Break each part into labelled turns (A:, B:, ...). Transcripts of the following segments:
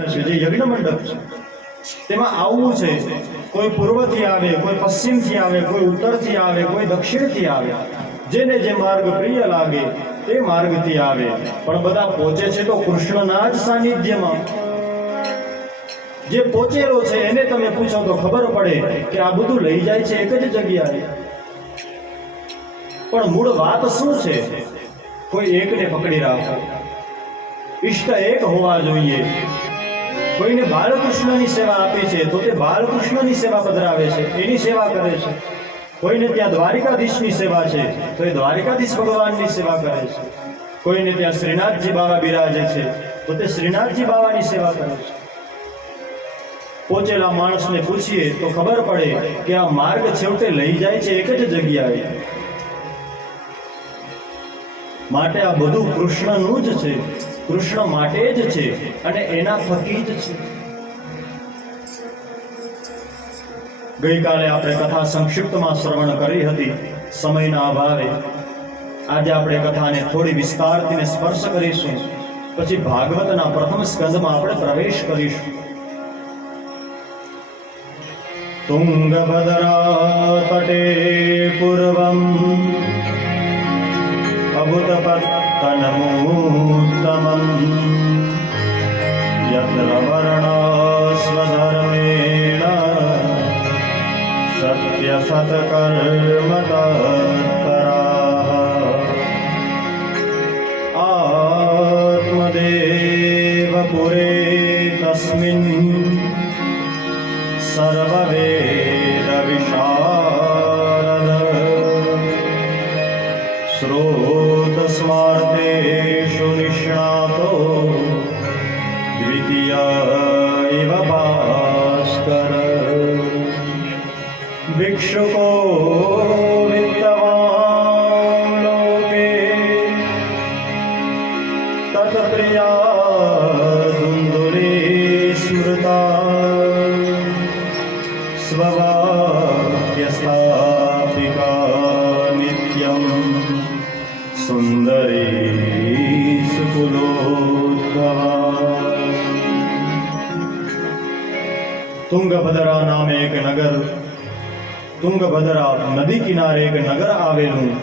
A: જે યજ્ઞ મંડપ છે. તેમાં આવવું છે. કોઈ પૂર્વથી આવે, કોઈ પશ્ચિમથી આવે, કોઈ ઉત્તરથી આવે, કોઈ દક્ષિણથી આવે. જેને જે માર્ગ પ્રિય લાગે, તે માર્ગથી આવે. પણ બધા પહોંચે છે તો કૃષ્ણના જ સાનિધ્યમાં. જે પહોંચેલો છે, એને તમે પૂછો તો ખબર પડે કે આ બધું લઈ જાય છે એક જ જગ્યાએ. પણ મૂળ વાત શું છે? કોઈ એકને પકડી રાખો. ઈષ્ટ એક હોવા જોઈએ. કોઈને બાલકૃષ્ણની સેવા આપે છે, તો તે બાલકૃષ્ણની સેવા પધરાવે છે, એની સેવા કરે છે. કોઈને ત્યાં દ્વારિકાધીશની સેવા છે, તો એ દ્વારિકાધીશ ભગવાનની સેવા કરે છે. કોઈને ત્યાં શ્રીનાથજી બાવા બિરાજે છે, તો તે શ્રીનાથજી બાવાની સેવા કરે છે. પહોંચેલા માણસને પૂછીએ, તો ખબર પડે કે આ માર્ગ છેવટે લઈ જાય છે એક જ જગ્યાએ. માટે આ બધું કૃષ્ણનું જ છે. કૃષ્ણ માટે જ છે અને એના થકી જ છે. ગઈકાલે આપણે કથા સંક્ષિપ્તમાં શ્રવણ કરી હતી સમયના અભાવે. આજે આપણે કથાને થોડી વિસ્તારથી સ્પર્શ કરીશું. પછી ભાગવતના પ્રથમ સ્કંદમાં આપણે પ્રવેશ કરીશું. તુંગભદ્રા તટે પૂર્વમ अबुतपत्तनमूत्तमम् यत्र वर्णास्वधर्मेण सत्यसत्कर्मतत्पराः आत्मदेवपुरे तस्मिन् सर्ववेदविशारद স্বার্থে সুনিশ্রাত দ্বিতীয়া ইব ভাস্কর ভিক্ষুকো તુંગભદ્રા નામે એક નગર. તુંગભદ્રા નદી કિનારે એક નગર આવેલું.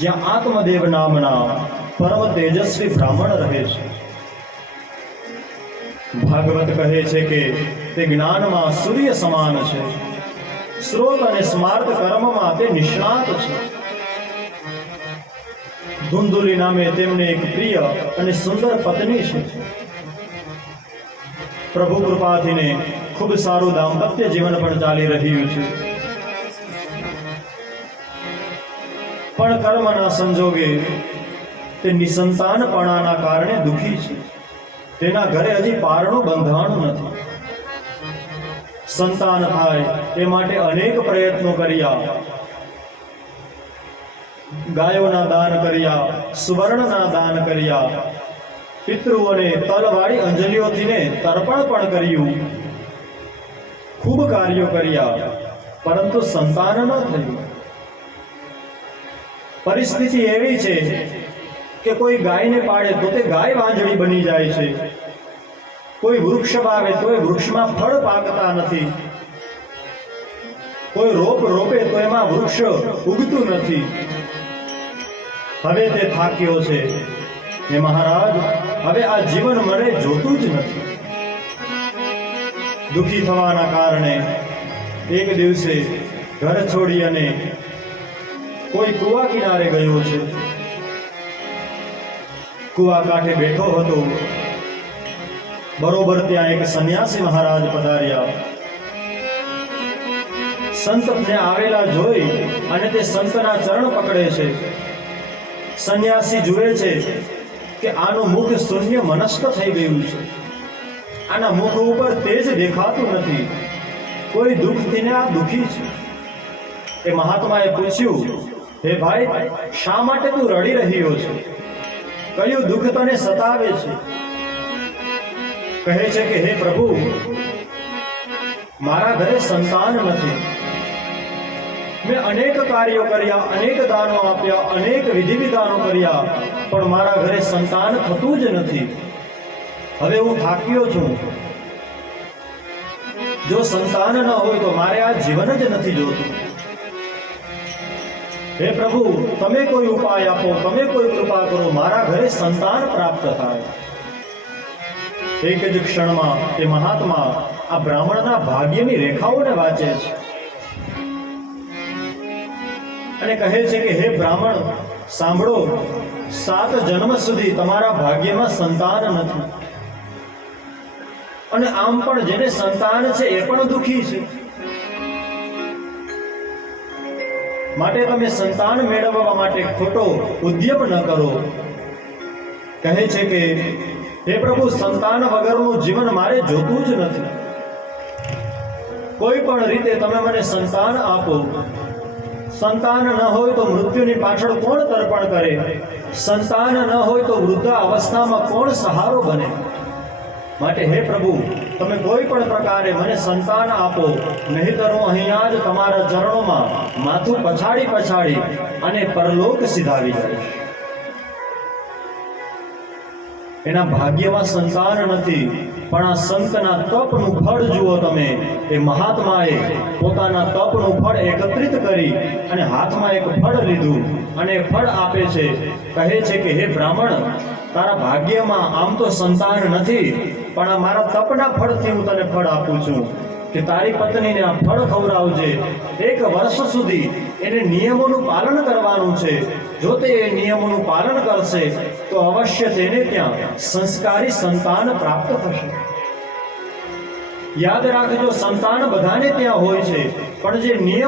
A: જ્યાં આત્મદેવ નામના પરમ તેજસ્વી બ્રાહ્મણ રહે છે. ભાગવત કહે છે કે તે જ્ઞાનમાં સૂર્ય સમાન છે. સ્રોત અને સ્માર્ત કર્મમાં તે નિષ્ણાત છે. ધુંધુલી નામે તેમને એક પ્રિય અને સુંદર પત્ની છે. પ્રભુ કૃપાથીને ખૂબ સારું દાંપત્ય જીવન પણ ચાલી રહ્યું છે. પણ કર્મના સંજોગે તે નિસંતાનપણાના કારણે દુઃખી છે. તેના ઘરે હજી પારણું બંધાણું નથી. સંતાન થાય તે માટે અનેક પ્રયત્નો કર્યા. ગાયોના દાન કર્યા, સુવર્ણના દાન કર્યા. પિતૃઓને તલવાળી અંજલિઓથી ને તર્પણ પણ કર્યું. ખૂબ કાર્યો કર્યા, પરંતુ સંતાન ન થયું. પરિસ્થિતિ એવી છે કે કોઈ ગાયને પાડે તો તે ગાય વાંજળી બની જાય છે. કોઈ વૃક્ષ વાવે તો એ વૃક્ષમાં ફળ પાકતા નથી. કોઈ રોપ રોપે તો એમાં વૃક્ષ ઉગતું નથી. હવે તે થાક્યો છે. હે મહારાજ, હવે આ જીવન મને જોતું જ નથી. દુઃખી થવાના કારણે એક દિવસે ઘર છોડી અને કોઈ કુવા કિનારે ગયો છે. કુવા કાંઠે બેઠો હતો. બરોબર ત્યાં એક સંન્યાસી મહારાજ પધાર્યા. સંતને આવેલા જોઈ અને તે સંતના ચરણ પકડે છે. સંન્યાસી જુએ છે કે આનું મુખ શૂન્ય મનસ્ક થઈ ગયું છે. આના મુખ ઉપર તેજ દેખાતું નથી. કોઈ દુઃખથી ને આ દુઃખી છે. એ મહાત્માએ પૂછ્યું, હે ભાઈ, શા માટે તું રડી રહ્યો છે? કયું દુઃખ તને સતાવે છે? કહે છે કે, હે પ્રભુ, મારા ઘરે સંતાન નથી. મેં અનેક કાર્યો કર્યા, અનેક દાનો આપ્યા, અનેક વિધિ વિધાનો કર્યા, પણ મારા ઘરે સંતાન થતું જ નથી. હવે હું થાક્યો છું. જો સંતાન ન હોય તો મારે આ જીવન જ નથી જોતું. હે પ્રભુ, તમે કોઈ ઉપાય આપો, તમે કોઈ કૃપા કરો, મારા ઘરે સંતાન પ્રાપ્ત થાય. એક જ ક્ષણમાં એ મહાત્મા આ બ્રાહ્મણના ભાગ્યની રેખાઓને વાંચે છે. અને કહે છે કે, હે બ્રાહ્મણ, સાંભળો, સાત જન્મ સુધી તમારા ભાગ્યમાં સંતાન નથી. અને આમ પણ જેને સંતાન છે એ પણ દુખી છે. માટે તમે સંતાન મેળવવા માટે ખોટો ઉદ્યમ ન કરો. કહે છે કે, હે પ્રભુ, સંતાન વગરનું જીવન મારે જોતું જ નથી. કોઈ પણ રીતે તમે મને સંતાન આપો. સંતાન ન હોય તો મૃત્યુની પાછળ કોણ તર્પણ કરે? સંતાન ન હોય તો વૃદ્ધ અવસ્થામાં કોણ સહારો બને? માટે હે પ્રભુ, તમે કોઈ પણ પ્રકારે મને સંતાન આપો, નહીંતર હું અહીંયા જ તમારા ચરણોમાં માથું પછાડી પછાડી અને પરલોક સિધાવી જઈશ એના ભાગ્યમાં સંતાન નથી, પણ આ સંતના તપનું ફળ જુઓ તમે. એ મહાત્માએ પોતાના તપનું ફળ એકત્રિત કરી અને હાથમાં એક ફળ લીધું અને ફળ આપે છે. કહે છે કે, હે બ્રાહ્મણ, તારા ભાગ્યમાં આમ તો સંતાન નથી, પણ આ મારા તપના ફળથી હું તને ફળ આપું છું. કે તારી પત્નીને આ ફળ ખવડાવજે. એક વર્ષ સુધી એને નિયમોનું પાલન કરવાનું છે. જો તે નિયમોનું પાલન કરશે, તો અવશ્ય તેને ત્યાં સંસ્કારી સંતાન પ્રાપ્ત થશે. યાદ રાખજો, સંતાન બધાને ત્યાં હોય છે. પણ જે નિયમ